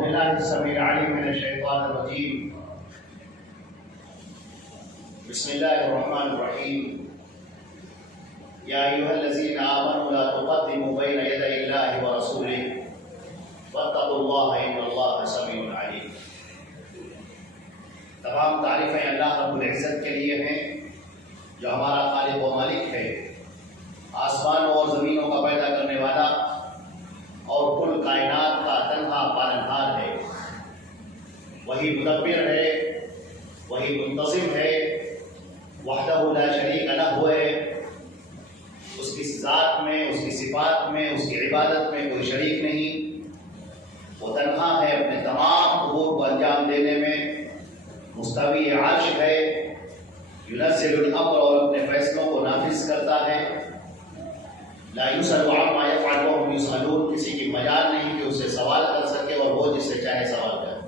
بالله السميع العليم من الشيطان الرجيم. بسم الله الرحمن الرحيم. يا أيها الذين آمنوا لا تقدموا بين يدي الله ورسوله واتقوا الله إن الله سميع عليم. تمام تعریفیں اللہ رب العزت کے لیے ہیں جو ہمارا خالق و مالک ہے، آسمانوں اور زمینوں کا پیدا کرنے والا اور کل کائنات کا تنہا پالنہار ہے. وہی مدبر ہے، وہی منتظم ہے، وحدہ لا شریک لہ ہے. اس کی ذات میں، اس کی صفات میں، اس کی عبادت میں کوئی شریک نہیں. وہ تنہا ہے، اپنے تمام امور کو انجام دینے میں مستوی عرش ہے. ينزل الامر، اور اپنے فیصلوں کو نافذ کرتا ہے. لا يسأل عما يفعل وهم يسألون، کسی کی مجال نہیں کہ اس سے سوال کر سکے اور وہ جس سے چاہے سوال کرے.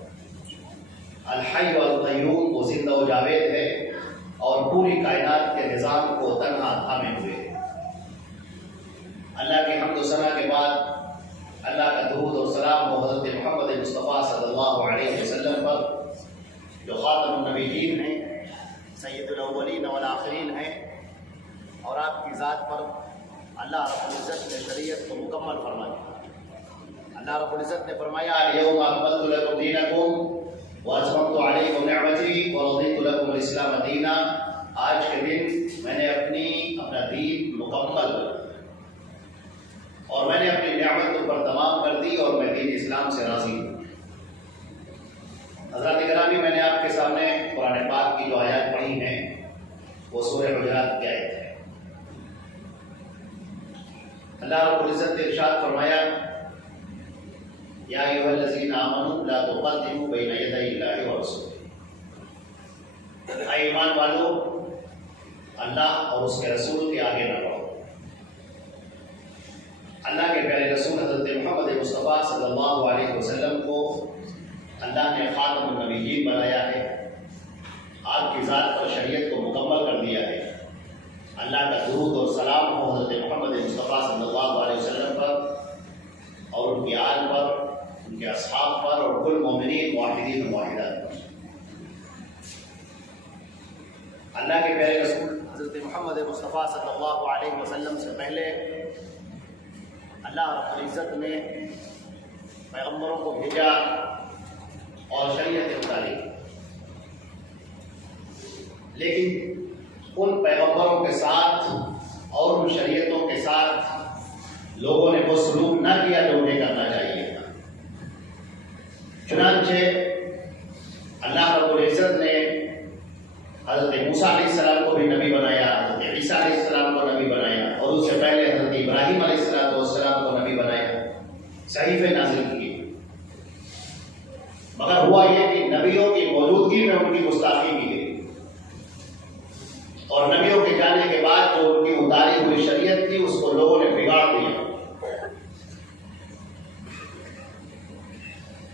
الحی والقیوم، وہ زندہ و جاوید ہے اور پوری کائنات کے نظام کو تنہا تھامے ہوئے ہے. اللہ کی حمد و ثنا کے بعد اللہ کا درود اور سلام و حضرت محمد مصطفیٰ صلی اللہ علیہ وسلم پر جو خاتم النبیین ہیں، سید الاولین والآخرین ہیں، اور آپ کی ذات پر اللہ رب العزت نے شریعت کو مکمل فرمایا. اللہ رب العزت نے فرمایا الیوم اکملت لکم دینکم واتممت علیکم نعمتی ورضیت لکم الاسلام دینا. آج کے دن میں نے اپنا دین مکمل اور میں نے اپنی نعمت پر تمام کر دی اور میں دین اسلام سے راضی ہوں. حضرات گرامی، میں نے آپ کے سامنے قرآن پاک کی جو آیات پڑھی ہیں وہ سورہ حجرات کی آیت ہے. اللہ رب العزت نے ارشاد فرمایا یا ایھا الذین آمنوا لا تقدموا بین یدی اللہ ورسولہ. اے ایمان والو، اللہ اور اس کے رسول کے آگے نہ بڑھو. اللہ کے پیارے رسول حضرت محمد مصطفیٰ صلی اللہ علیہ وسلم کو اللہ نے خاتم النبیین بنایا ہے. آپ کی ذات پر شریعت کو مکمل کر دیا ہے. اللہ کا درود اور سلام ہو حضرت محمد مصطفیٰ صلی اللہ علیہ وسلم پر اور ان کی آل پر، ان کے اصحاب پر اور کل مومنین موحدین و موحدات پر. اللہ کے پیارے رسول حضرت محمد مصطفیٰ صلی اللہ علیہ وسلم سے پہلے اللہ رب العزت نے پیغمبروں کو بھیجا اور شریعت اتاری، لیکن ان پیغمبروں کے ساتھ اور ان شریعتوں کے ساتھ لوگوں نے وہ سلوک نہ کیا جو انہیں کرنا چاہیے تھا. چنانچہ اللہ رب العزت نے حضرت موسیٰ علیہ السلام کو بھی نبی بنایا، حضرت عیسیٰ علیہ السلام کو نبی بنایا، اور اس سے پہلے حضرت ابراہیم علیہ السلام کو نبی بنایا، صحیفے نازل کیے. مگر ہوا یہ کہ نبیوں کی موجودگی میں ان کی گستاخی کی گئی اور نبیوں کے جانے کے بعد جو ان کی اتاری ہوئی شریعت تھی اس کو لوگوں نے بگاڑ دیا.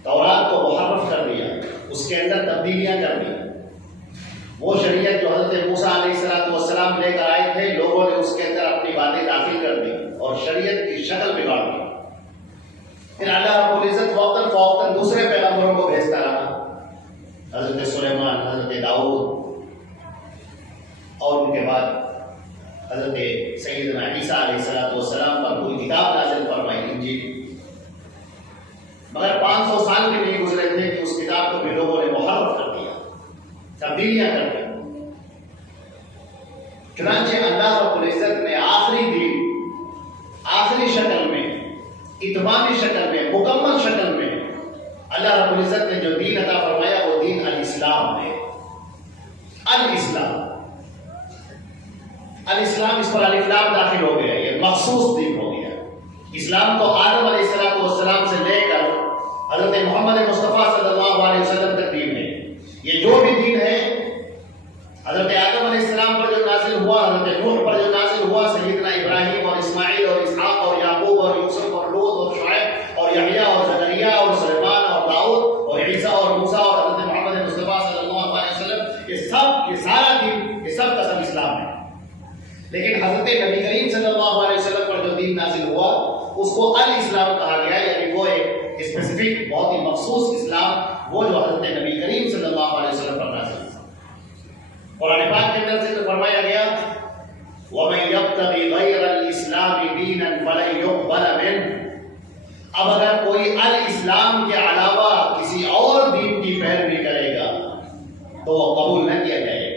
تورات کو محرف کر دیا، اس کے اندر تبدیلیاں کر دی. وہ شریعت جو حضرت موسیٰ علیہ السلام لے کر آئے تھے، لوگوں نے اس کے اندر اپنی باتیں داخل کر دی اور شریعت کی شکل بگاڑ دی. پھر اللہ رب العزت وقتاً فوقتاً دوسرے پیغمبروں کو بھیجتا رہا، حضرت سلیمان، حضرت داؤد، اور ان کے بعد حضرت سیدنا عیسیٰ علیہ السلام پر کوئی کتاب نازل فرمائی، انجیل. مگر 500 سال بھی نہیں گزرے تھے کہ اس کتاب کو بھی لوگوں نے محرف کر دیا، تبدیلیاں کر دی. چنانچہ اللہ رب العزت نے آخری دن، آخری شکل میں، اتمامی شکل میں، مکمل شکل میں اللہ رب العزت نے جو دین عطا فرمایا وہ دین الاسلام ہے. الاسلام، الاسلام، اس پر الف لام داخل ہو گیا، یہ مخصوص دین ہو گیا. اسلام تو آدم علیہ السلام سے لے کر حضرت محمد مصطفیٰ صلی اللہ علیہ وسلم تک دین ہے. یہ جو بھی دین ہے حضرت آدم علیہ السلام پر جو نازل ہوا، حضرت نوح پر جو نازل ہوا، سیدنا ابراہیم اور اسماعیل اور اسحاق اور یعقوب اور یوسف اور لوط اور شعیب اور یحییٰ اور زکریا اور سلیمان اور داؤد اور عیسیٰ اور موسیٰ اور حضرت محمد مصطفیٰ صلی اللہ علیہ وسلم، یہ سارا دین، یہ سب کا سب اسلام ہے. لیکن حضرت نبی کریم صلی اللہ علیہ وسلم پر جو دین نازل ہوا اس کو الاسلام کہا گیا، یعنی وہ ایک اسپیسیفک بہت ہی مخصوص اسلام وہ جو حضرت نبی کریم صلی اللہ علیہ وسلم پر نازل ہوا۔ قرآن پاک کے اندر ذکر فرمایا گیا وَمَن يَبْتَغِ غَيْرَ الْإِسْلَامِ دِينًا فَلَن يُقْبَلَ مِنْهُ، اب اگر کوئی الاسلام کے علاوہ کسی اور دین کی پیروی کرے گا تو وہ قبول نہ کیا جائے گا،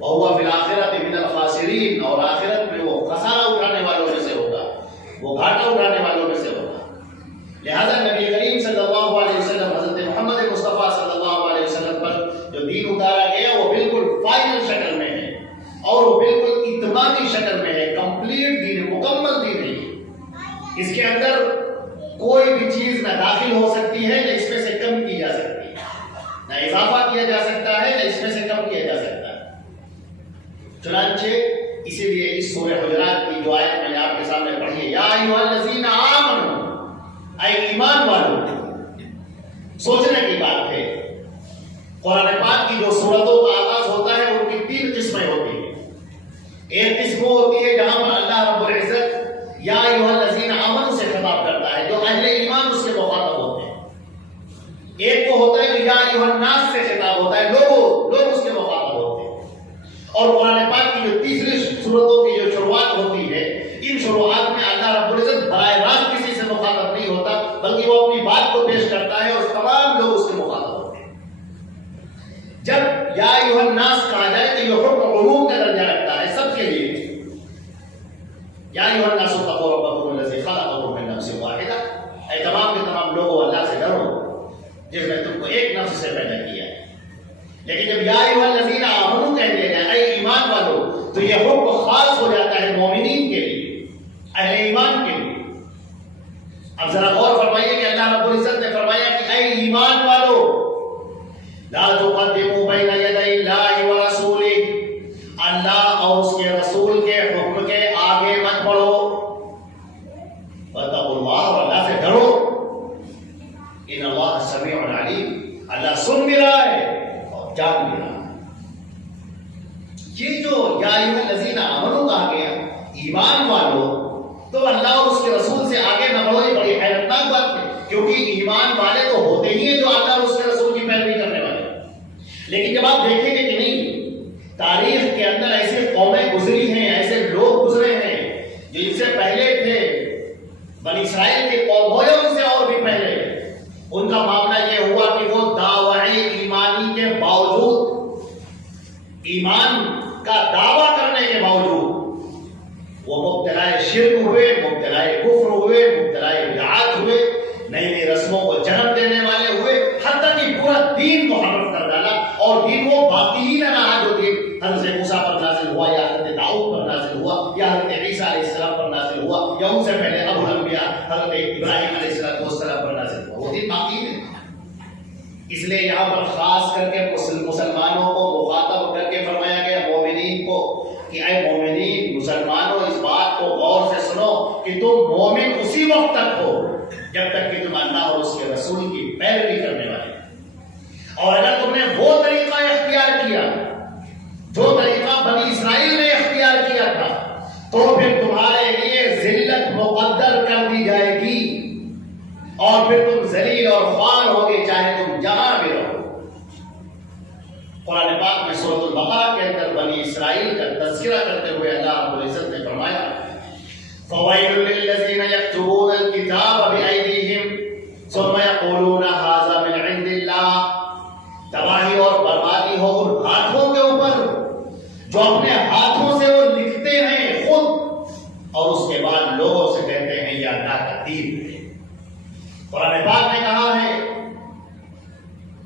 وَهُوَ فِي الْآخِرَةِ مِنَ الْخَاسِرِينَ، اور آخرت میں وہ خسارہ اٹھانے والوں میں سے ہوگا، وہ گھاٹا اٹھانے والوں میں سے ہوگا۔ لہذا نبی کریم صلی اللہ علیہ وسلم حضرت محمد مصطفیٰ صلی اللہ علیہ وسلم پر جو دین اتارا گیا وہ بالکل فائنل شکل میں ہے اور وہ بالکل اتمامی شکل میں ہے، کمپلیٹ دین، مکمل دین ہے۔ اس کے اندر کوئی بھی چیز نہ داخل ہو سکتی ہے، نہ اس میں سے کم کی جا سکتی ہے، نہ اضافہ کیا جا سکتا ہے، نہ اس میں سے کم کیا جا سکتا ہے۔ چنانچہ اسی لیے اس سورہ حجرات کی جو آیت میں نے آپ کے سامنے پڑھی ہے، یا ایھا الذین آمنوا، اے ایمان والو، سوچنے کی بات ہے۔ قرآن پاک کی جو سورتوں کا آغاز ہوتا ہے ان کی 3 قسمیں ہوتی ہیں۔ ایک قسم ہوتی ہے جہاں پر اللہ رب العزت یا ایھا الذین آمنوا سے خطاب کرتا ہے، جو اہل ایمان اس سے مخاطب ہوتے ہیں۔ ایک وہ ہوتا ہے کہ یا ایھا الناس سے خطاب ہوتا ہے، لوگ اس کے مخاطب ہوتے ہیں۔ اور قرآن پاک کی جو تیسری سورتوں کی جو شروعات ہوتی ہے، ان شروعات میں اللہ رب العزت براہ راست کسی سے مخاطب نہیں ہوتا، بلکہ وہ اپنی بات کو پیش کرتا ہے اور تمام لوگ اس کے مخاطب ہوتے ہیں۔ جب یا ایھا الناس کہا جائے تو یہ حکم عموم کا درجہ رکھتا ہے، سب کے لیے۔ یا ایھا الناس اتقوا ربکم الذی خلقکم من نفس واحدہ، اے تمام کے تمام لوگوں اللہ سے ڈرو جس نے تم کو ایک نفس سے پیدا کیا ہے۔ لیکن جب یا ایھا الذین آمنوا کہہ دیا جائے، اے ایمان والو، تو یہ حکم خاص ہو جاتا ہے مومنین کے لیے، اہل ایمان کے لیے۔ اب ذرا غور فرمائیے کہ اللہ رب العزت نے فرمایا کہ اے ایمان والو، لا تقدموا بین یدی اللہ ورسولہ، اللہ اور اس کے رسول کے حکم کے آگے مت بڑھو، واتقوا اللہ، اور اللہ سے ڈرو، ان اللہ سمیع علیم، اللہ سن بھی رہا ہے اور جان بھی رہا ہے۔ یہ جو یا ایھا الذین آمنوا کہا گیا، ایمان والو، تو اللہ اور اس کے رسول سے آگے نہ بڑھو، یہ بڑی حیرتناک بات ہے، کیونکہ ایمان والے تو ہوتے ہی ہیں جو اللہ اور اس کے رسول کی پیروی کرنے والے۔ لیکن جب آپ دیکھیں گے کہ نہیں، تاریخ کے اندر ایسے قومیں گزری ہیں، ایسے لوگ گزرے ہیں جو ان سے پہلے تھے، بنی اسرائیل کے قوم ہو یا ان سے اور بھی پہلے، ان کا معاملہ یہ ہوا کہ وہ دعوی ایمانی کے باوجود، ایمان کا دعویٰ کرنے کے باوجود، وہ مبتلا شرک ہوئے، مبتلا کفر ہوئے، مبتلا بدعات ہوئے، نئی نئی رسموں کو جنم دینے والے ہوئے، حتیٰ کہ پورا دین محرف کر ڈالا، اور دین وہ باقی ہی نہ رہا جو دین حضرت موسیٰ پر نازل ہوا، یا حضرت داؤد پر نازل ہوا، یا حضرت عیسیٰ علیہ السلام پر نازل ہوا، یا ان سے پہلے ابو الانبیاء حضرت ابراہیم علیہ السلام پر نازل ہوا، وہ دین باقی نہیں۔ اس لیے یہاں پر خاص کر کے مسلمانوں کو مخاطب کر کے فرمایا گیا، مومنین کو، کہ اے مومنین، مسلمانوں، اس بات کو غور سے سنو کہ تم مومن اسی وقت تک ہو جب تک کہ تم اللہ اور اس کے رسول کی پیروی کرنے والے، اور اگر تم نے وہ طریقہ اختیار کیا جو طریقہ بنی اسرائیل نے اختیار کیا تھا، تو پھر تمہارے لیے ذلت مقدر کر دی جائے گی، اور پھر تم ذلیل اور خوار ہوگے، چاہے تم جہاں بھی رہو۔ قرآن پاک میں سورۃ البقرہ کے اندر بنی اسرائیل کا تذکرہ کرتے ہوئے اللہ رب العزت نے فرمایا فَوَيْلٌ لِّلَّذِينَ يَكْتُبُونَ الْكِتَابَ بِأَيْدِيهِمْ ثُمَّ يَقُولُونَ هَٰذَا مِنْ عِندِ اللَّهِ، تباہی اور بربادی ہو ان ہاتھوں کے اوپر جو اپنے ہاتھوں سے وہ لکھتے ہیں خود، اور اس کے بعد لوگوں سے کہتے ہیں یہ اللہ کا دین ہے۔ قرآن پاک نے کہا ہے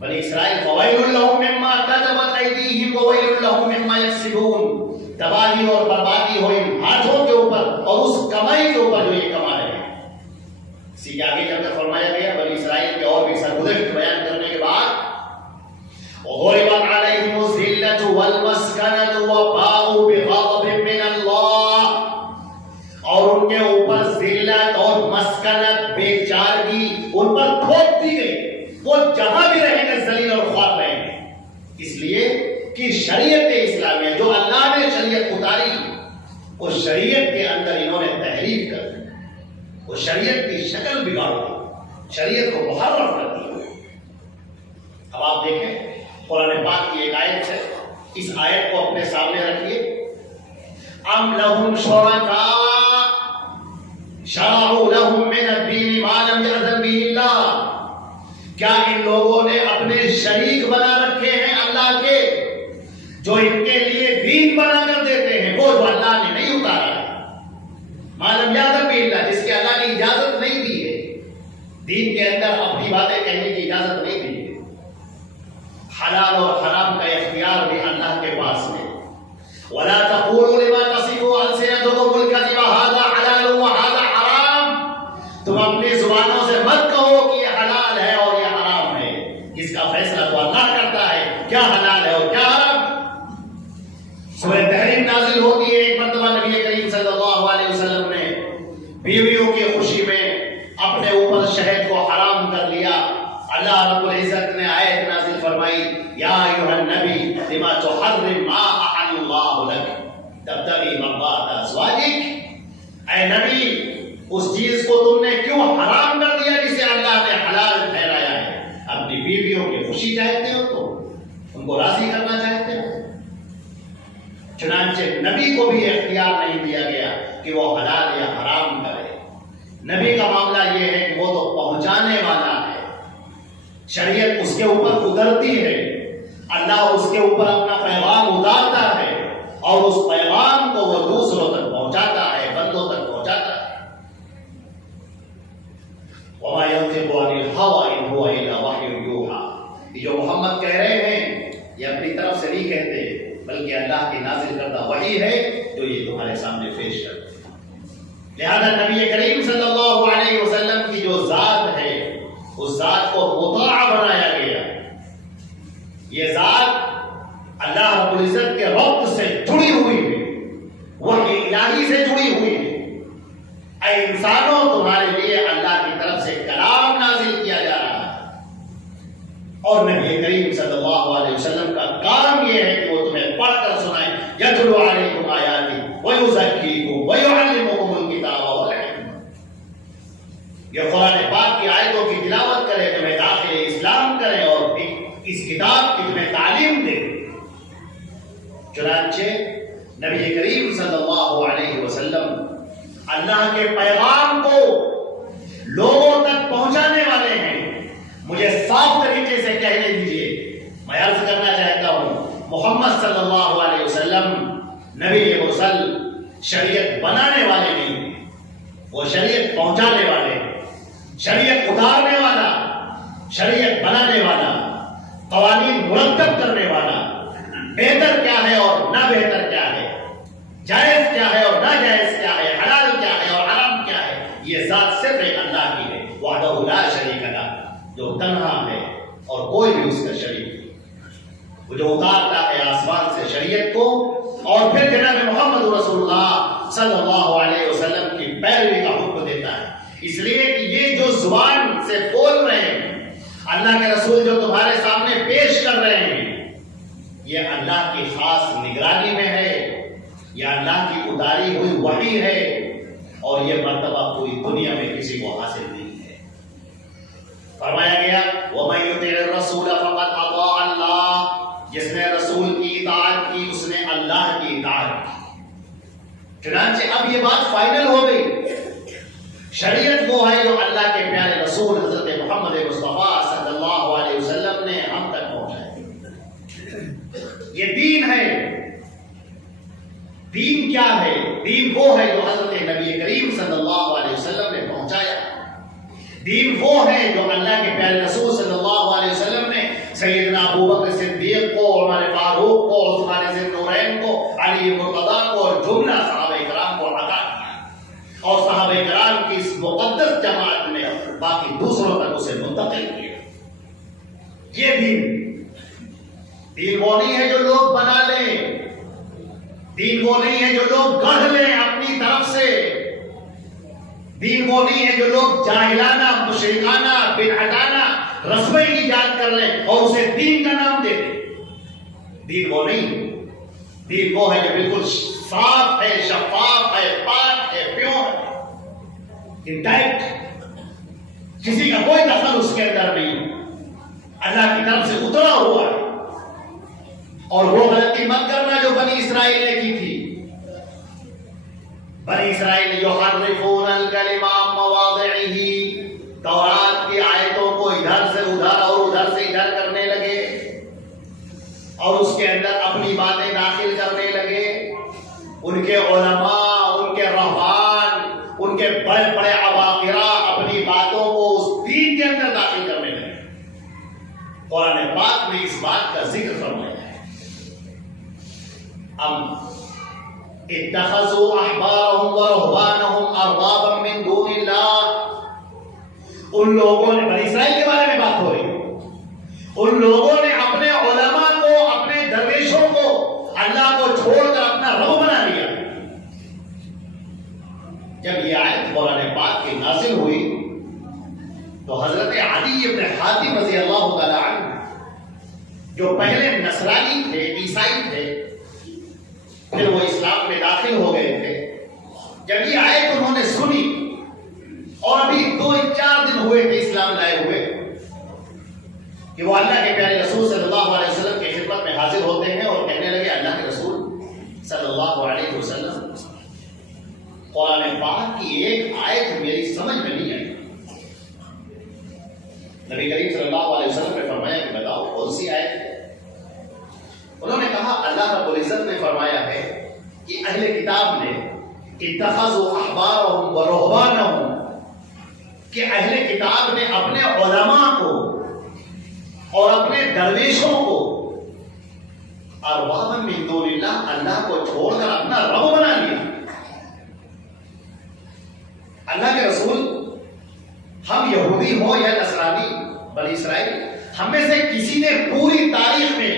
بنی اسرائیل فَوَيْلٌ لَّهُم مِّمَّا كَتَبَتْ أَيْدِيهِمْ وَوَيْلٌ لَّهُم مِّمَّا يَكْسِبُونَ، تباہی اور بربادی ہو ان ہاتھوں کے اوپر اور اس کمائی کے اوپر جو یہ کما رہے ہیں۔ اسی کے آگے جب تک فرمایا گیا بنی اسرائیل کے اور بھی سرگزشت بیان کرنے کے بعد وَضُرِبَتْ عَلَيْهِمُ الذِّلَّةُ وَالْمَسْكَنَةُ وَبَاءُوا بِغَضَبٍ مِّنَ اللَّهِ، اور ان کے اوپر ذلت اور مسکنت، بے چارگی ان پر تھوپ دی گئی، وہ جہاں بھی رہیں گے ذلیل اور خوار رہیں گے، اس لیے کہ شریعت اسلامیہ جو اللہ نے شریعت اتاری، اس شریعت کے اندر انہوں نے تحریف کر دی، وہ شریعت کی شکل بگاڑ دی، شریعت کو محرف کر دیا۔ پاک کی ایک آیت ہے، اس آیت کو اپنے سامنے رکھیے. ام لہم شرکاء شرعوا لهم من الدین ما لم یأذن به اللہ، کیا ان لوگوں نے اپنے شریک بنا رکھے ہیں اللہ کے جو ان کے لیے دین بنا کر دیتے ہیں، وہ جو اللہ نے نہیں اتارا ہے، ما لم یأذن به اللہ، جس کے اللہ نے اجازت نہیں دی ہے. دین کے اندر اپنی باتیں کہنے کی اجازت نہیں دی ہے. حلال اور حرام کا اختیار بھی اللہ کے پاس ہے. وَلَا تَقُولُوا لِمَا تَصِفُ أَلْسِنَتُكُمُ الْكَذِبَ هَذَا حَلَالٌ وَهَذَا حَرَامٌ، تم اپنی زبانوں سے مت کہو کہ یہ حلال ہے اور یہ حرام ہے. اس کا فیصلہ تو اللہ کرتا ہے کیا حلال ہے اور کیا حرام. سورہ تحریم نازل ہوتی ہے. ایک مرتبہ نبی کریم صلی اللہ علیہ وسلم نے بیویوں کی خوشی میں اپنے اوپر شہد کو حرام کر لیا. اللہ رب العزت نے آیت نازل فرمائی، یا ایھا النبی لما تحرم ما احل اللہ لک تبتغی مرضات ازواجک، اے نبی اس چیز کو تم نے کیوں حرام کر دیا جسے اللہ نے حلال ٹھہرایا ہے؟ اپنی بیویوں کی خوشی چاہتے ہو تو ان کو راضی کرنا چاہتے ہو. چنانچہ نبی کو بھی اختیار نہیں دیا گیا کہ وہ حلال یا حرام کرے. نبی کا معاملہ یہ ہے کہ وہ تو پہنچانے والا ہے، شریعت اس کے اوپر اترتی ہے، اللہ اس کے اوپر اپنا پیغام اتارتا ہے اور اس پیغام کو وہ دوسروں تک پہنچاتا ہے، بندوں تک پہنچاتا ہے. وَمَا يَنطِقُ عَنِ الْهَوَىٰ إِنْ هُوَ إِلَّا وَحْيٌ يُوحَىٰ، یہ جو محمد کہہ رہے ہیں یہ اپنی طرف سے نہیں کہتے بلکہ اللہ کی نازل کردہ وحی ہے جو یہ تمہارے سامنے پیش کرتے ہیں. لہذا نبی کریم صلی اللہ علیہ وسلم کی جو ذات ہے اس ذات کو مطاع بنایا گیا. یہ ذات اللہ رب العزت کے رب سے جڑی ہوئی ہے، وحی الہی سے جڑی ہوئی ہے. اے انسانوں، تمہارے لیے اللہ کی طرف سے کلام نازل کیا جا رہا ہے اور نبی کریم صلی اللہ علیہ وسلم کا کام یہ ہے کہ وہ تمہیں پڑھ کر سنائیں. یتلو علیکم آیاتہ ویزکیکم ویعلمکم الکتاب والحکمہ، یہ قرآن پاک کی آیتوں کی تلاوت کرے، تمہیں داخل اسلام کرے اور اس کتاب کی تمہیں تعلیم دے. چنانچہ نبی کریم صلی اللہ علیہ وسلم اللہ کے پیغام کو لوگوں تک پہنچانے والے ہیں. مجھے صاف طریقے سے کہنے دیجیے، میں عرض کرنا چاہتا ہوں محمد صلی اللہ علیہ وسلم نبی مرسل شریعت بنانے والے نہیں، وہ شریعت پہنچانے والے ہیں. شریعت اتارنے والا، شریعت بنانے والا، قوانین مرتب کرنے والا، بہتر کیا ہے اور نہ بہتر کیا ہے، جائز کیا ہے اور ناجائز کیا ہے، حلال کیا ہے اور حرام کیا ہے، یہ ذات صرف ایک اللہ کی ہے، وحدہ لا شریک لہ، جو تنہا ہے اور کوئی بھی اس کا شریک نہیں. وہ جو اتارتا ہے آسمان سے شریعت کو اور پھر جناب محمد رسول اللہ صلی اللہ علیہ وسلم کی پیروی کا حکم دیتا ہے. اس لیے کہ یہ جو زبان سے بول رہے ہیں، اللہ کے رسول جو تمہارے سامنے پیش کر رہے ہیں، یہ اللہ کی خاص نگرانی میں ہے، یہ اللہ کی اتاری ہوئی وحی ہے اور یہ مرتبہ پوری دنیا میں کسی کو حاصل نہیں ہے. فرمایا گیا وَمَن يُطِعِ الرَّسُولَ فَقَدْ أَطَاعَ اللَّهَ، جس نے رسول کی اطاعت کی اس نے اللہ کی اطاعت کی. چنانچہ اب یہ بات فائنل ہو گئی. شریعت وہ ہے جو اللہ کے پیارے رسول حضرت محمد مصطفیٰ صلی اللہ علیہ وسلم نے ہم تک پہنچائی. یہ دین ہے. دین کیا ہے؟ دین وہ ہے جو حضرت نبی کریم صلی اللہ علیہ وسلم نے پہنچایا. دین وہ ہے جو اللہ کے پیارے رسول صلی اللہ علیہ وسلم نے سیدنا ابوبکر صدیق کو، عمر فاروق کو، عثمان ذی النورین کو، علی مرتضیٰ کو اور جملہ صحابہ کرام کو عطا کیا اور صحابہ کرام کی اس مقدس جماعت نے باقی دوسروں تک اسے منتقل کیا. یہ دین وہ نہیں ہے جو لوگ بنا لیں، دین وہ نہیں ہے جو لوگ گڑھ لیں اپنی طرف سے، دین وہ نہیں ہے جو لوگ جاہلانہ، مشرکانہ، بدعتانہ رسمیں ایجاد کر لیں اور اسے دین کا نام دے دیں. دین وہ نہیں. دین وہ ہے جو بالکل صاف ہے، شفاف ہے، پاک ہے، پیور ہے، انٹیکٹ، کسی کا کوئی دخل اس کے اندر نہیں، اللہ کی طرف سے اترا ہوا ہے اور وہ غلطی مت کرنا جو بنی اسرائیل نے کی تھی. بنی اسرائیل یحرفون الکلم عن مواضعہ، تورات کی آیتوں کو ادھر سے ادھر اور ادھر سے ادھر کرنے لگے اور اس کے اندر اپنی باتیں داخل کرنے لگے. ان کے علماء، ان کے رہبان، ان کے بڑے بڑے عباقرہ اپنی باتوں کو اس دین کے اندر داخل کرنے لگے. قرآن پاک نے اس بات کا ذکر فرمایا ہے. ام اتخذوا احبارهم ورهبانهم اربابا من دون اللہ. ان لوگوں نے، بنی اسرائیل کے بارے میں بات ہو رہی ہے، ان لوگوں نے اپنے علماء کو، اپنے درویشوں کو اللہ کو چھوڑ کر اپنا رب بنا لیا. جب یہ آیت قرآن پاک کی نازل ہوئی تو حضرت عدی بن حاتم رضی اللہ تعالی عنہ، جو پہلے نصرانی تھے، عیسائی تھے، پھر وہ اسلام میں داخل ہو گئے تھے، جب یہ آیت انہوں نے سنی اور ابھی 2-4 دن ہوئے تھے اسلام لائے ہوئے کہ وہ اللہ کے پیارے رسول صلی اللہ علیہ وسلم کی خدمت میں حاضر ہوتے ہیں اور کہنے لگے اللہ کے رسول صلی اللہ علیہ وسلم، قرآن پاک کی ایک آیت میری سمجھ میں نہیں آئی. نبی کریم صلی اللہ علیہ وسلم نے فرمایا کہ بتاؤ کون سی آیت ہے؟ انہوں نے کہا اللہ رب العزت نے فرمایا ہے کہ اہل کتاب نے اتخذوا احبارهم ورهبانهم، کہ اہل کتاب نے اپنے علماء کو اور اپنے درویشوں کو اربابا من دون اللہ، اللہ کو چھوڑ کر اپنا رب بنا لیا. اللہ کے رسول، ہم یہودی ہو یا نصرانی، بنی اسرائیل، ہم میں سے کسی نے پوری تاریخ میں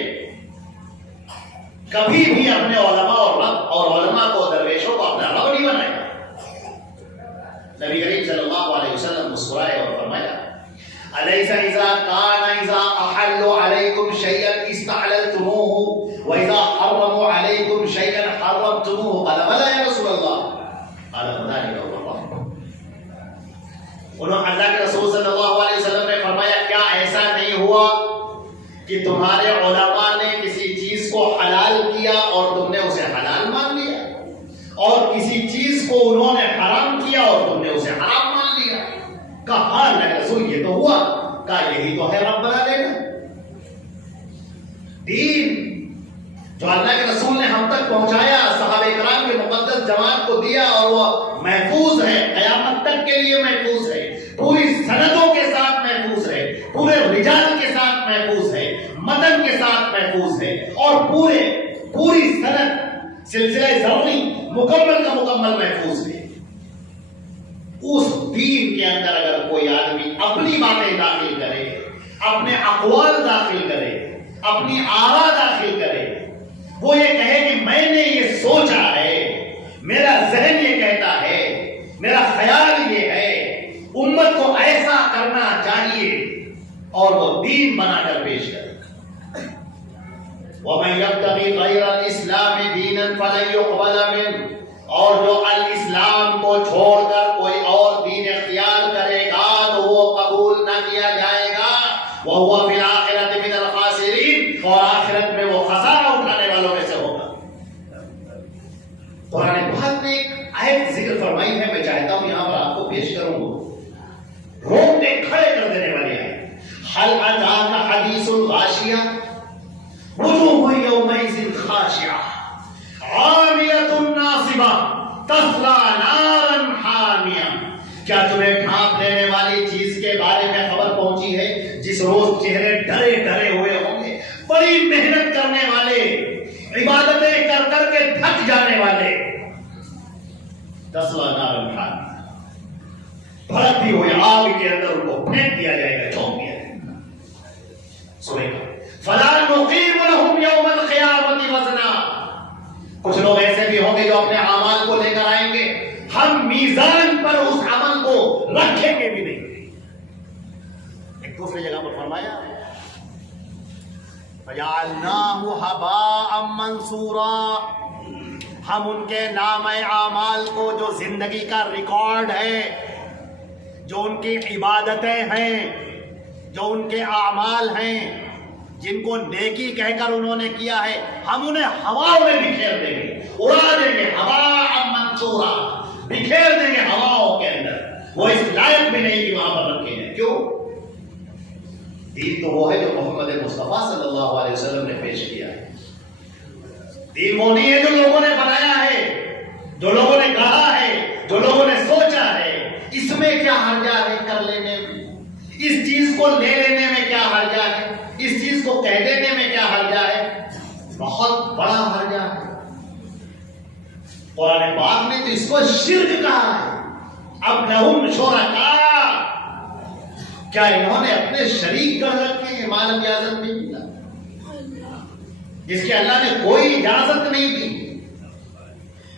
کبھی بھی اپنے علماء اور رب اور علماء کو، درویشوں کو اپنا رب نہیں بنایا. نبی کریم صلی اللہ علیہ وسلم مسکرائے اور فرمایا الیس اذا کان اذا احلوا علیکم شیئا استحللتموه واذا حرموا علیکم شیئا حرمتموه، قال بلى یا رسول اللہ، قال فذلك هو الرب. انہوں اللہ کے رسول صلی اللہ علیہ وسلم نے فرمایا کیا ایسا نہیں ہوا کہ تمہارے علماء نے کسی چیز کو حلال کیا اور تم نے اسے حلال مان لیا، اور کسی چیز کو انہوں نے حرام کیا اور تم نے اسے حرام مان لیا؟ کہا اللہ کے رسول یہ تو ہوا. کہا یہی تو ہے رب بنا لینا. دین جو اللہ کے رسول نے ہم تک پہنچایا، صحابہ کرام کے مقدس جماعت کو دیا، اور وہ محفوظ ہے، قیامت تک کے لیے محفوظ ہے، پوری سندوں کے ساتھ محفوظ ہے، پورے رجال کے ساتھ محفوظ ہے، متن کے ساتھ محفوظ ہے، اور پوری سند سلسلہ ضروری مکمل کا مکمل محفوظ ہے. اس دین کے اندر اگر کوئی آدمی اپنی باتیں داخل کرے، اپنے اقوال داخل کرے، اپنی آرا داخل کرے، وہ یہ کہے کہ میں نے یہ سوچا ہے، میرا ذہن یہ کہتا ہے، میرا خیال یہ ہے، امت کو ایسا کرنا چاہیے، اور وہ دین بنا کر پیش کرے. وَمَن يَبْتَغِي غَيْرَ الْإِسْلَامِ دِينًا فَلَن يُقْبَلَ مِنْهُ، اور جو الاسلام کو چھوڑ کر کوئی اور دین اختیار کرے گا تو وہ قبول نہ کیا جائے گا. وَهُوَ فِي الْآخِرَةِ مِنَ الْخَاسِرِينَ، اور آخرت میں وہ خسارہ اٹھانے والوں میں سے ہوگا. قرآن پاک نے ایک آیت ذکر فرمائی ہے، میں چاہتا ہوں یہاں پر آپ کو پیش کروں گا، روکتے کھڑے کر دینے والی آیت. هَلْ أَتَاكَ حَدِيثُ الْغَاشِيَةِ وجوه يومئذ خاشعة عاملة ناصبة تصلى نارا حامية. کیا تمہیں ڈھانپ لینے والی چیز کے بارے میں خبر پہنچی ہے جس روز چہرے ڈرے ڈرے ہوئے ہوں گے، بڑی محنت کرنے والے، عبادتیں کر کر کے تھک جانے والے. تصلى نارا حامية، بھڑکتی ہوئی آگ کے اندر ان کو پھینک دیا جائے گا، جھونک دیا جائے گا. سنیں گا فَلَا نُقِيمُ لَهُمْ يَوْمَ الْقِيَامَةِ وَزْنًا. کچھ لوگ ایسے بھی ہوں گے جو اپنے اعمال کو لے کر آئیں گے، ہم میزان پر اس عمل کو رکھیں گے بھی نہیں. ایک دوسری جگہ پر فرمایا فَجَعَلْنَاهُ هَبَاءً مَنْثُورًا، ہم ان کے نام اعمال کو، جو زندگی کا ریکارڈ ہے، جو ان کی عبادتیں ہیں، جو ان کے اعمال ہیں، جن کو نیکی کہہ کر انہوں نے کیا ہے، ہم انہیں ہواؤں میں بکھیر دیں گے، اڑا دیں گے، ہوا منصورا، بکھیر دیں گے ہواؤں کے اندر. وہ اس لائق بھی نہیں کہ وہاں پر رکھے ہیں. کیوں؟ دین تو وہ ہے جو محمد مصطفیٰ صلی اللہ علیہ وسلم نے پیش کیا ہے. دین وہ نہیں ہے جو لوگوں نے بنایا ہے، جو لوگوں نے کہا ہے، جو لوگوں نے سوچا ہے. اس میں کیا حرجہ ہے کر لینے میں؟ اس چیز کو لے لینے میں کیا حرجہ ہے؟ اس چیز کو کہہ دینے میں کیا حرجہ ہے؟ بہت بڑا حرجہ ہے. قرآن پاک نے تو اس کو شرک کہا ہے. اب لہم شرکاء، کیا انہوں نے اپنے شریک کر رکھے ہیں؟ مالک اجازت نہیں ملا، جس کی اللہ نے کوئی اجازت نہیں دی.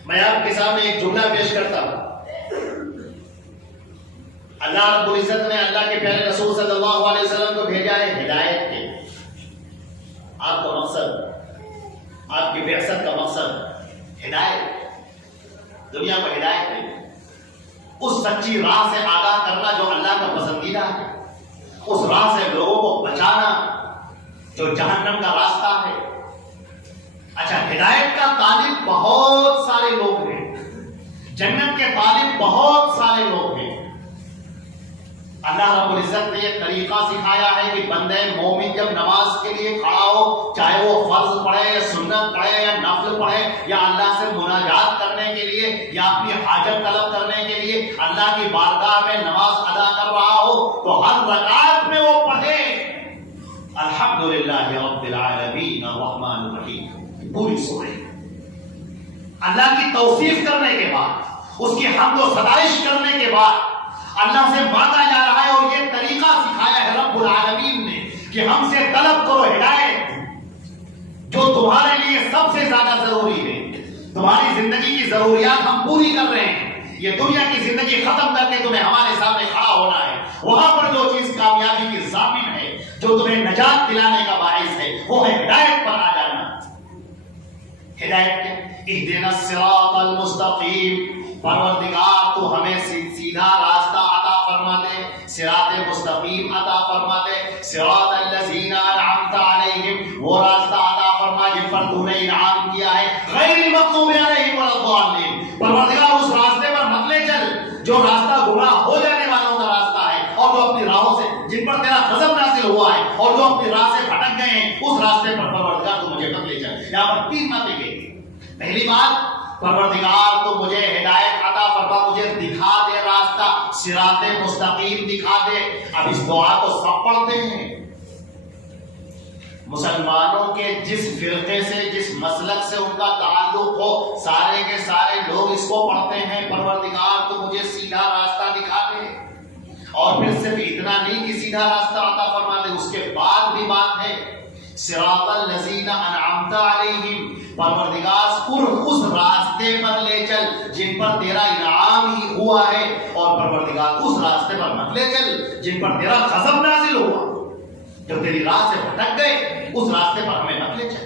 میں آپ کے سامنے ایک جملہ پیش کرتا ہوں. اللہ رب العزت نے اللہ کے پیارے رسول صلی اللہ علیہ وسلم کو بھیجا ہے ہدایت کے. آپ کا مقصد، آپ کی بعثت کا مقصد ہدایت، دنیا کو ہدایت ہے، اس سچی راہ سے آگاہ کرنا جو اللہ کا پسندیدہ ہے، اس راہ سے لوگوں کو بچانا جو جہنم کا راستہ ہے. اچھا، ہدایت کا طالب بہت سارے لوگ ہیں، جنت کے طالب بہت سارے لوگ ہیں. اللہ رب العزت نے یہ طریقہ سکھایا ہے کہ بندے مومن جب نماز کے لیے کھڑا ہو، چاہے وہ فرض پڑھے یا سنت پڑھے یا نفل پڑھے یا اللہ سے مناجات کرنے کے لیے یا اپنی حاجت طلب کرنے کے لیے اللہ کی بارگاہ میں نماز ادا کر رہا ہو، تو ہر رکعت میں وہ پڑھے الحمدللہ رب العالمین الرحمن الرحیم، پوری سورہ. اللہ کی توصیف کرنے کے بعد، اس کی حمد و ستائش کرنے کے بعد اللہ سے مانگا جا رہا ہے. اور یہ طریقہ سکھایا ہے رب العالمین نے کہ ہم سے طلب کرو ہدایت، جو تمہارے لیے سب سے زیادہ ضروری ہے. تمہاری زندگی کی ضروریات ہم پوری کر رہے ہیں. یہ دنیا کی زندگی ختم کر کے تمہیں ہمارے سامنے کھڑا ہونا ہے. وہاں پر جو چیز کامیابی کی ضامن ہے، جو تمہیں نجات دلانے کا باعث ہے، وہ ہے ہدایت پر آ جانا. ہدایت کیا؟ اہدنا الصراط المستقیم، پروردگار تو ہمیں سیدھا راستہ عطا فرما دے، صراط مستقیم عطا فرما دے. صراط الذین انعمت علیہم، وہ راستہ عطا فرما جن پر تو نے انعام کیا ہے. غیر المغضوب علیہم ولا الضالین، پروردگار اس راستے پر مت لے چل جو راستہ گمراہ ہو جانے والوں کا راستہ ہے، اور جو اپنی راہوں سے، جن پر تیرا غضب نازل ہوا ہے اور جو اپنی راہ سے بھٹک گئے ہیں، اس راستے پر پروردگار تو مجھے مت لے چل. یہاں پر تین باتیں کہی. پہلی بات، پروردگار تو مجھے ہدایت عطا فرما، مجھے دکھا دے راستہ، صراط مستقیم دکھا دے. اب اس دعا کو سب پڑھتے ہیں. مسلمانوں کے جس فرقے سے، جس مسلک سے ان کا تعلق ہو، سارے کے سارے لوگ اس کو پڑھتے ہیں، پروردگار تو مجھے سیدھا راستہ دکھا دے. اور پھر صرف اتنا نہیں کہ سیدھا راستہ عطا فرما دے، اس کے بعد بھی بات ہے صراط الذین انعمت علیہم، پروردگار اس راستے پر لے چل جن پر تیرا انعام ہی ہوا ہے، اور پروردگار اس راستے پر مت لے چل جن پر تیرا غضب نازل ہوا. جب تیری راہ سے بھٹک گئے، اس راستے پر ہمیں مت لے چل.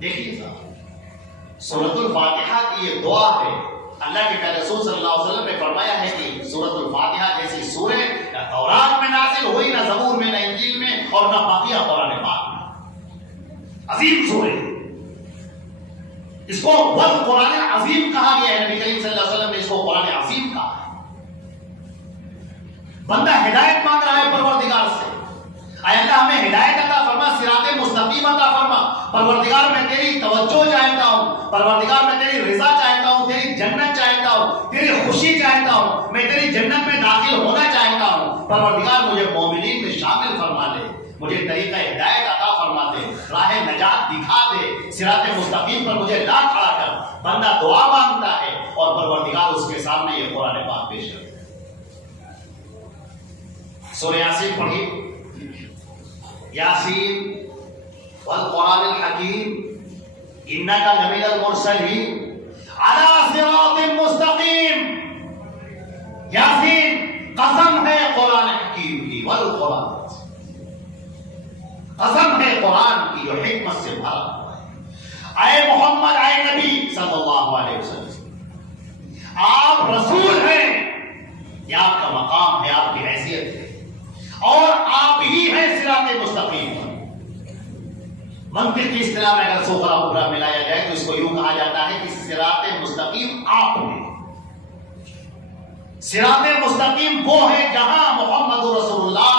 دیکھیے صاحب، سورۃ الفاتحہ کی یہ دعا ہے. اللہ کے پیارے رسول صلی اللہ علیہ وسلم نے فرمایا ہے کہ سورۃ الفاتحہ جیسی سورہ نہ تورات میں نازل ہوئی، نہ زبور میں، نہ انجیل میں، اور نہ بقیہ قرآن پاک میں. عظیم سورہ، اس کو قرآن عظیم کہا گیا ہے. نبی کریم صلی اللہ علیہ وسلم نے اس کو قرآن عظیم کہا ہے. بندہ ہدایت مانگ رہا ہے پروردگار سے، اے اللہ ہمیں ہدایت عطا فرما، صراط مستقیم عطا فرما. پروردگار میں تیری توجہ چاہتا ہوں، پروردگار میں تیری رضا چاہتا ہوں، تیری جنت چاہتا ہوں، تیری خوشی چاہتا ہوں، میں تیری جنت میں داخل ہونا چاہتا ہوں. پروردگار مجھے مومنین میں شامل فرما دے، مجھے طریقہ ہدایت عطا فرما دے، راہ نجات دکھا دے، صراط مستقیم پر مجھے لا کھڑا کر. بندہ دعا مانگتا ہے اور پروردگار اس کے سامنے یہ قرآن پاک پیش کرتا ہے. سورہ یاسین پڑھیے. یاسین والقرآن الحکیم انک لمن المرسلین علی صراط مستقیم. یاسین قسم ہے قرآن حکیم کی، والقرآن قسم ہے قرآن کی جو حکمت سے بھرا ہوا ہے. اے محمد، اے نبی صلی اللہ علیہ وسلم، آپ رسول ہیں، یہ آپ کا مقام ہے، آپ کی حیثیت ہے، اور آپ ہی ہیں صراط مستقیم. منطق کی اصطلاح میں اگر سوکھرا پورا ملایا جائے تو اس کو یوں کہا جاتا ہے کہ صراط مستقیم آپ میں، صراط مستقیم وہ ہے جہاں محمد رسول اللہ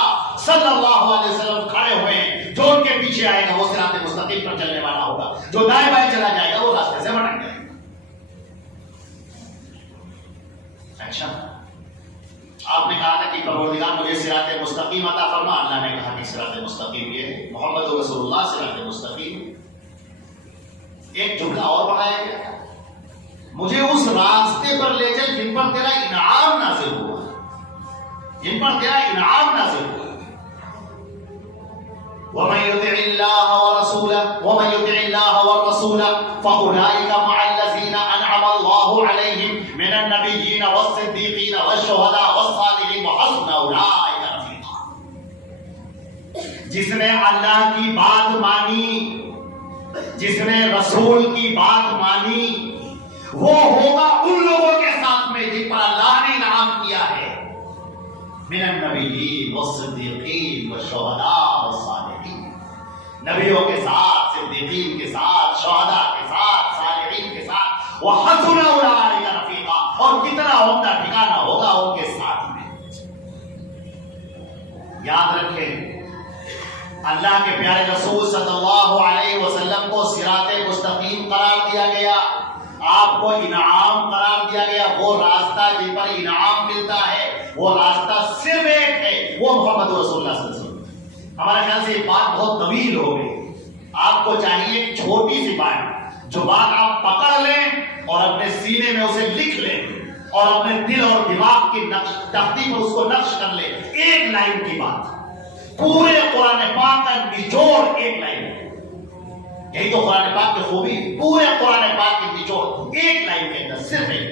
صلی اللہ علیہ وسلم کھڑے ہوئے ہیں، جو ان کے پیچھے آئے گا وہ صراط مستقیم پر چلنے والا ہوگا، جو دائیں بائیں چلا جائے گا وہ راستے سے بھٹک جائے گا۔ اچھا، آپ نے کہا تھا کہ پروردگار مجھے صراط مستقیم عطا فرما، اللہ نے کہا کہ صراط مستقیم یہ ہے، محمد رسول اللہ صراط مستقیم۔ ایک جملہ اور بڑھایا گیا، مجھے اس راستے پر لے چل جن پر تیرا انعام نازل ہوا، جن پر تیرا انعام نازل ہوا۔ وَمَن يُطِعِ اللَّهَ وَرَسُولَهُ وَمَن يُطِعِ اللَّهَ وَالرَّسُولَ فَأُولَٰئِكَ مَعَ الَّذِينَ أَنْعَمَ اللَّهُ عَلَيْهِم مِّنَ النَّبِيِّينَ وَالصِّدِّيقِينَ وَالشُّهَدَاءِ وَالصَّالِحِينَ وَحَسُنَ أُولَٰئِكَ رَفِيقًا۔ جس نے اللہ کی بات مانی، جس نے رسول کی بات مانی، وہ ہوگا ان لوگوں کے ساتھ میں جن پر اللہ نے انعام کیا ہے، من النبیین والصدیقین والشہداء والصالحین، نبیوں کے ساتھ، صدیقین کے ساتھ، شہداء کے ساتھ، صالحین کے ساتھ، وحسن اولئک رفیقا، اور کتنا عمدہ ٹھکانہ ہوگا ان کے ساتھ میں۔ یاد رکھیں، اللہ کے پیارے رسول صلی اللہ علیہ وسلم کو صراط مستقیم قرار دیا گیا، آپ کو انعام قرار دیا گیا، وہ راستہ جن پر انعام ملتا ہے وہ راستہ صرف ایک ہے، وہ محمد رسول اللہ صلی اللہ علیہ وسلم۔ ہمارے خیال سے یہ بات بہت طویل ہو گئی، آپ کو چاہیے ایک چھوٹی سی بات، جو بات آپ پکڑ لیں اور اپنے سینے میں اسے لکھ لیں اور اپنے دل اور دماغ کی تختی پر اس کو نقش کر لیں، ایک لائن کی بات، پورے قرآن پاک کا نچوڑ ایک لائن ہے۔ یہی تو قرآن پاک کی خوبی، پورے قرآن پاک کی نچوڑ ایک لائن کے اندر، صرف ایک،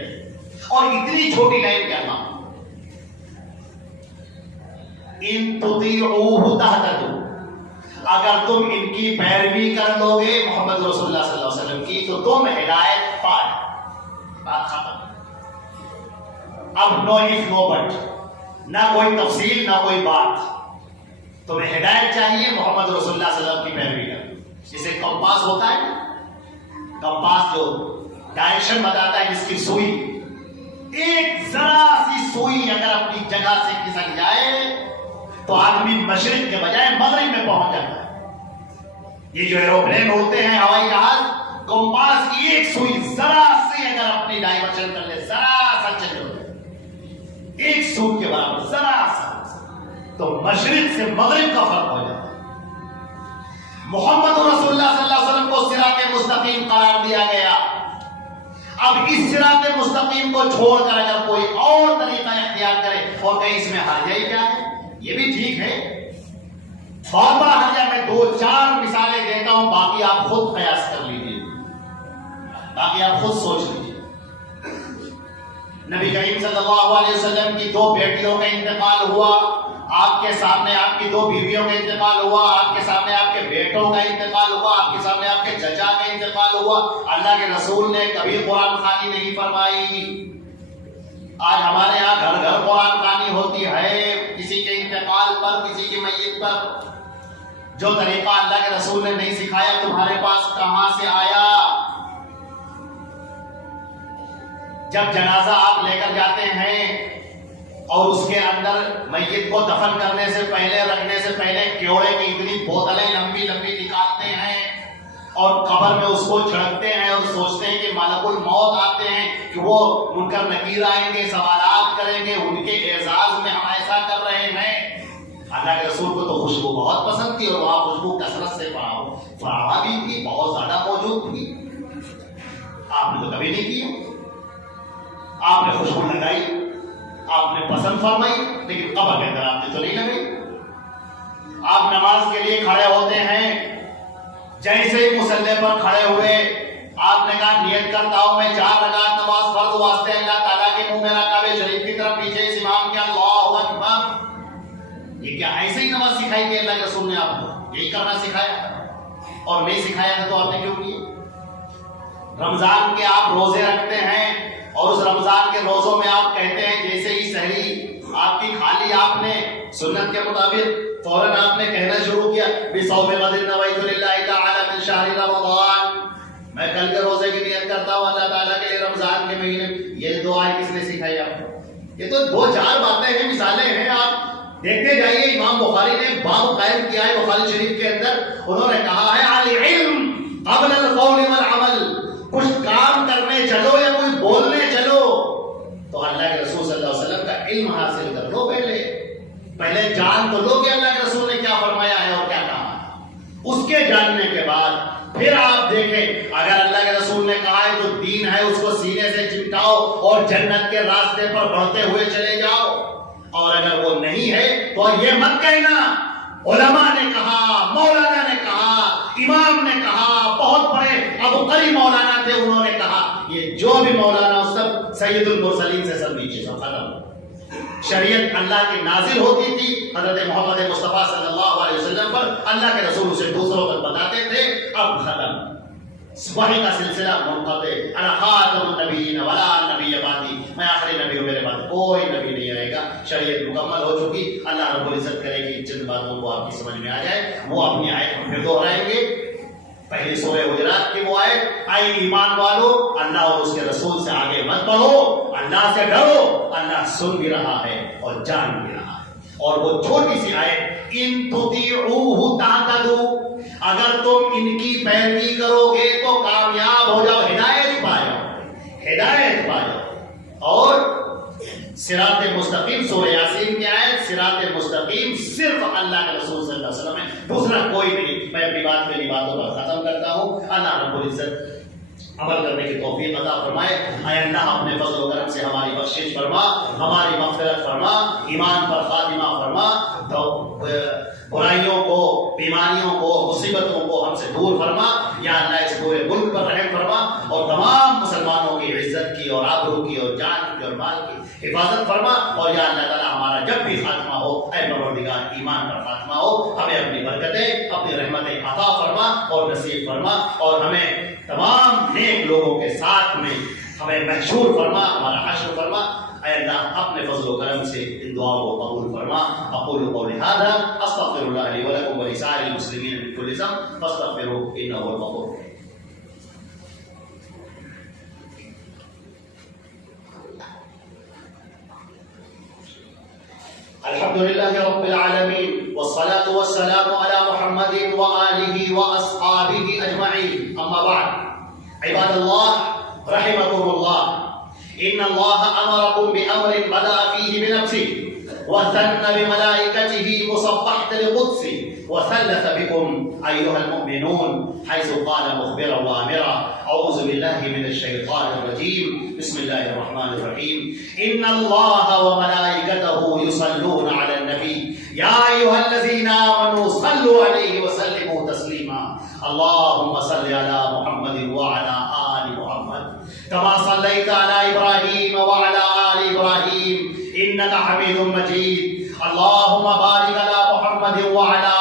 اور اتنی چھوٹی لائن کیا نام، ان تطیعوہ تہتدوا، اگر تم ان کی پیروی کر لو گے محمد رسول اللہ صلی اللہ علیہ وسلم کی تو تم ہدایت پائے۔ بات ختم۔ اب نو اف نو بٹ، نہ کوئی تفصیل نہ کوئی بات، تمہیں ہدایت چاہیے محمد رسول اللہ صلی اللہ علیہ وسلم کی پیروی کر۔ جسے کمپاس ہوتا ہے، کمپاس جو ڈائریکشن بتاتا ہے، جس کی سوئی، ایک ذرا سی سوئی اگر اپنی جگہ سے کھسک جائے تو آدمی مشرق کے بجائے مغرب میں پہنچ جاتا ہے۔ یہ جو ایروپلین ہوتے ہیں، ہوائی جہاز، کمپاس کی ایک سوئی ذرا سی اگر اپنی ڈائیورشن کر لے، ذرا سا چل جائے، ایک سوئی کے برابر ذرا سا، تو مشرق سے مغرب کا فرق ہو جاتا ہے۔ محمد رسول اللہ صلی اللہ علیہ وسلم کو صراط مستقیم قرار دیا گیا، اب اس صراط مستقیم کو چھوڑ کر اگر کوئی اور طریقہ اختیار کرے اور کہیں اس میں حرجہ ہی کیا ہے، یہ بھی ٹھیک ہے، بہت بڑا حرجہ، میں 2-4 مثالیں دیتا ہوں، باقی آپ خود قیاس کر لیجیے، باقی آپ خود سوچ لیجیے۔ نبی کریم صلی اللہ علیہ وسلم کی 2 بیٹیوں کا انتقال ہوا، آپ کے سامنے آپ کی 2 بیویوں کا انتقال ہوا، آپ کے سامنے آپ کے بیٹوں کا انتقال ہوا، آپ کے سامنے آپ کے چچا کا انتقال ہوا، اللہ کے رسول نے کبھی قرآن خوانی نہیں فرمائی۔ آج ہمارے یہاں گھر گھر قرآن خوانی ہوتی ہے، کسی کے انتقال پر، کسی کی میت پر۔ جو طریقہ اللہ کے رسول نے نہیں سکھایا تمہارے پاس کہاں سے آیا؟ جب جنازہ آپ لے کر جاتے ہیں اور اس کے اندر میت کو دفن کرنے سے پہلے، رکھنے سے پہلے کیوڑے کی اتنی بوتلیں لمبی لمبی نکالتے ہیں اور قبر میں اس کو چھڑکتے ہیں اور سوچتے ہیں کہ ملک الموت آتے ہیں کہ وہ منکر نکیر آئیں گے، سوالات کریں گے، ان کے اعزاز میں ہم ایسا کر رہے ہیں۔ اللہ کے رسول کو تو خوشبو بہت پسند تھی اور وہاں خوشبو کثرت سے فراوان بھی تھی، بہت زیادہ موجود تھی۔ آپ نے تو کبھی نہیں کیا، آپ نے خوشبو لگائی، آپ نے پسند فرمائی، لیکن قبر کے اندر آپ نے تو نہیں لگائی۔ آپ نماز کے لیے کھڑے ہوتے ہیں، جیسے ہی مصلی پر کھڑے ہوئے آپ نے کہا نیت کرتا ہوں میں 4 رکعت نماز فرض واسطے اللہ تعالیٰ کے منہ میرا کعبہ شریف کی طرف پیچھے اس امام کے اللہ اکبر۔ یہ کیا ایسے ہی نماز سکھائی تھی اللہ کے رسول نے آپ کو؟ یہی کرنا سکھایا، اور نہیں سکھایا تھا تو آپ نے کیوں کیا؟ رمضان کے آپ روزے رکھتے ہیں اور اس رمضان کے روزوں میں آپ کہتے ہیں جیسے ہی سحری آپ کی کھالی، آپ نے سنت کے مطابق فوراً آپ نے کہنا شروع کیا بِصَوْمِ غَدٍ نَوَيْتُ لِلَّهِ تَعَالَىٰ مِن شهر رمضان، میں کل کے روزے کی نیت کرتا ہوں اللہ تعالیٰ کے لیے رمضان کے مہینے میں. یہ دعائیں کس نے سکھائی آپ کو؟ یہ تو دو چار باتیں ہیں، مثالیں ہیں، آپ دیکھتے جائیے. امام بخاری نے ایک باب قائم کیا ہے بخاری شریف کے اندر، انہوں نے کہا ہے العلم قبل القول والعمل. کچھ کام کرنے چلو یا کوئی بولنے چلو تو اللہ کے رسول صلی اللہ علیہ وسلم کا علم حاصل کر لو. پہلے جان تو لو کہ اللہ کے رسول نے کیا فرمایا ہے اور کیا کہا ہے. اس کے جاننے کے بعد پھر آپ دیکھیں، اگر اللہ کے رسول نے کہا ہے تو دین ہے، اس کو سینے سے چمٹاؤ اور جنت کے راستے پر بڑھتے ہوئے چلے جاؤ. اور اگر وہ نہیں ہے تو یہ مت کہنا علماء نے کہا، مولانا نے کہا، امام نے کہا، بہت بڑے ابو قری مولانا تھے انہوں نے کہا. یہ جو بھی مولانا سب سید المرسلین سے سب نیچے سب ختم. شریعت اللہ کی نازل ہوتی تھی حضرت محمد مصطفیٰ صلی اللہ علیہ وسلم پر، اللہ کے رسول اسے دوسروں تک بتاتے تھے. اب ختم، وحی کا سلسلہ منقطع. انا خاتم النبیین ولا نبی بعدی، میں آخری نبی ہوں، میرے بعد کوئی نبی نہیں رہے گا. شریعت مکمل ہو چکی. اللہ رب العزت کرے کہ چند باتوں کو آپ کی سمجھ میں آ جائے. وہ اپنی آیت ہم پھر دہرائیں گے. پہلی سورہ حجرات کی وہ آیت، اے ایمان والو اللہ اور اس کے رسول سے آگے مت بڑھو، اللہ سے ڈرو. اللہ سن بھی رہا ہے اور جان بھی رہا ہے. اور وہ چھوٹی سی آیت، ان تطیعوہ تہتدوا، اگر تم ان کی پیروی کرو گے تو کامیاب ہو جاؤ، ہدایت پاؤ، ہدایت پاؤ. اور صراط مستقیم، سورہ یاسین کی آیت، صراط مستقیم صرف اللہ کے رسول صلی اللہ علیہ وسلم ہے، دوسرا کوئی نہیں. میں اپنی بات پہلی باتوں پر ختم کرتا ہوں. اللہ رب العزت عمل کرنے کی توفیق عطا فرمائے. اے اللہ اپنے فضل و کرم سے ہماری بخشش فرما، ہماری مغفرت فرما، ایمان پر خاتمہ فرما، تو برائیوں کو، بیماریوں کو، مصیبتوں کو ہم سے دور فرما. یا اللہ اس پورے ملک پر رحم فرما اور تمام مسلمانوں کی عزت کی اور آبرو کی اور جان کی اور مال کی حفاظت فرما. اور یا اللہ تعالیٰ ہمارا جب بھی خاتمہ ہو، اے پروردگار ایمان پر خاتمہ ہو، ہمیں اپنی برکتیں، اپنی رحمتیں عطا فرما اور نصیب فرما. اور ہمیں تمام نیک لوگوں کے ساتھ میں ہمیں محشور فرما، ہمارا حشر فرما. اے اللہ اپنے فضل و کرم سے ان دعاؤں کو قبول فرما. اقول قولی ھذا استغفر اللہ لی ولکم ولسائر المسلمین من کل ذنب فاستغفروہ انہ هو الغفور الرحیم. الحمد لله رب العالمين والصلاة والسلام على محمد وآله وأصحابه أجمعين. أما بعد، عباد الله رحمكم الله، إن الله أمركم بأمر بدأ فيه بنفسه وثنى بملائكته مصبحة لقدسه وثلث بكم أيها المؤمنون حيث قال مخبرا وآمرا. أعوذ بالله من الشيطان الرجيم. بسم الله الرحمن الرحيم. إن الله وملائكته يصلون على النبي يا أيها الذين آمنوا صلوا عليه وسلموا تسليما. اللهم صل على محمد وعلى آل محمد كما صليت على إبراهيم وعلى آل إبراهيم إنك حميد مجيد. اللهم بارك على محمد وعلى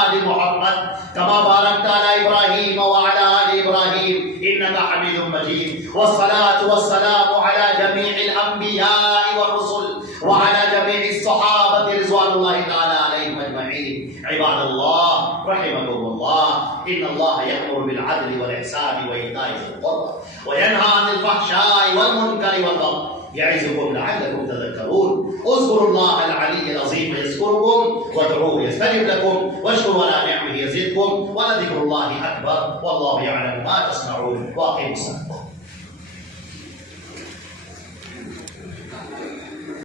آل محمد كما باركت على إبراهيم وعلى آل إبراهيم إنك حميد مجيد. والصلاة والسلام على جميع الأنبياء والرسل وعلى جميع الصحابة رضوان الله تعالى عليهم أجمعين. عباد الله رحمكم الله، إن الله يأمر بالعدل والإحسان وإيتاء ذي القربى وينهى عن الفحشاء والمنكر والبغي يعظكم لعلكم تذكرون. اذكروا الله العلي العظيم يذكركم وادعوه يستجب لكم واشكروا على نعمه يزدكم ولذكر الله أكبر والله يعلم ما تصنعون. واقيموا الصلاة.